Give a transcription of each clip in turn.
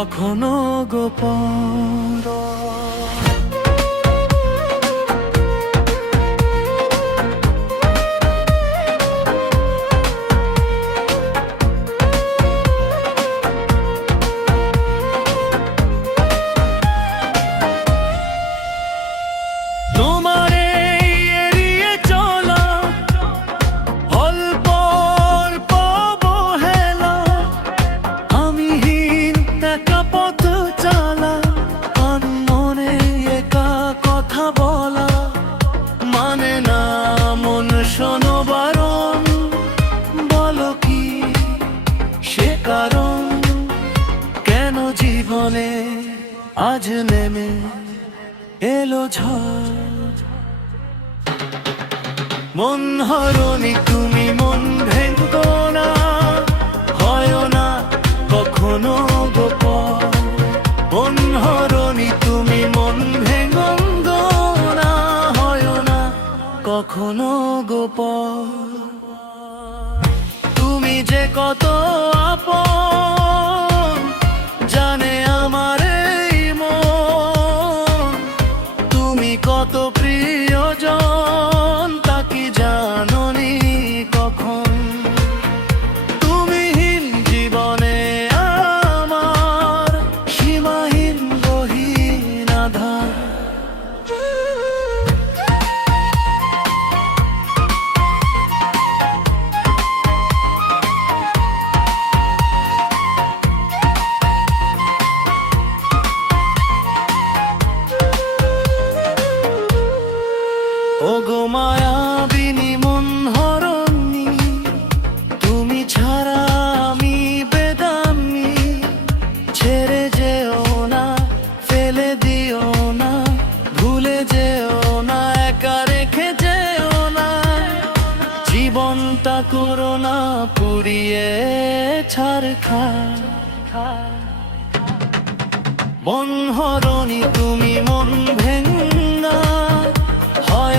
কখনো গোপন। কারণ কেন জীবনে আজ নেমে এলো মন হরণি তুমি মন ভেঙ্গো না, হয় না কখনো গোপন মন হরণি তুমি মন ভেঙ্গো না, হয় না কখনো গোপ তুমি যে কত ফেলে দিও না, ভুলে যেও না, একা রেখে যেও না। জীবনটা করো না, পুড়িয়ে ছাড় খা। মন হরণি, তুমি মন ভেঙ্গা। হয়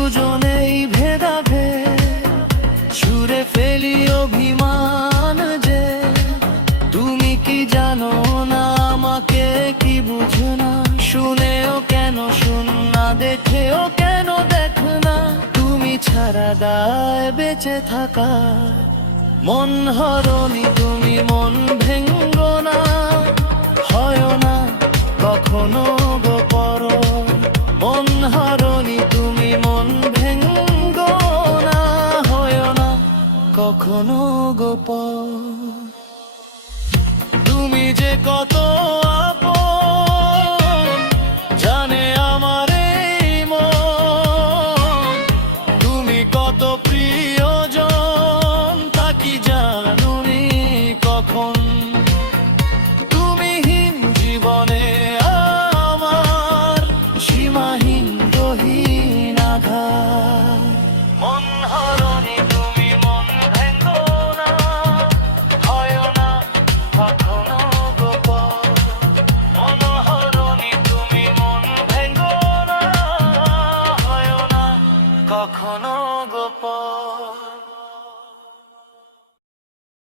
না দেখেও কেন দেখ না? তুমি ছাড়া দায় বেঁচে থাকা। মন হরণি, তুমি মন ভেঙ্গো না। হয় না কখনো গো পর। মন তুমি মন ভেঙ্গো না। হয় না কখনো গোপন তুমি যে কত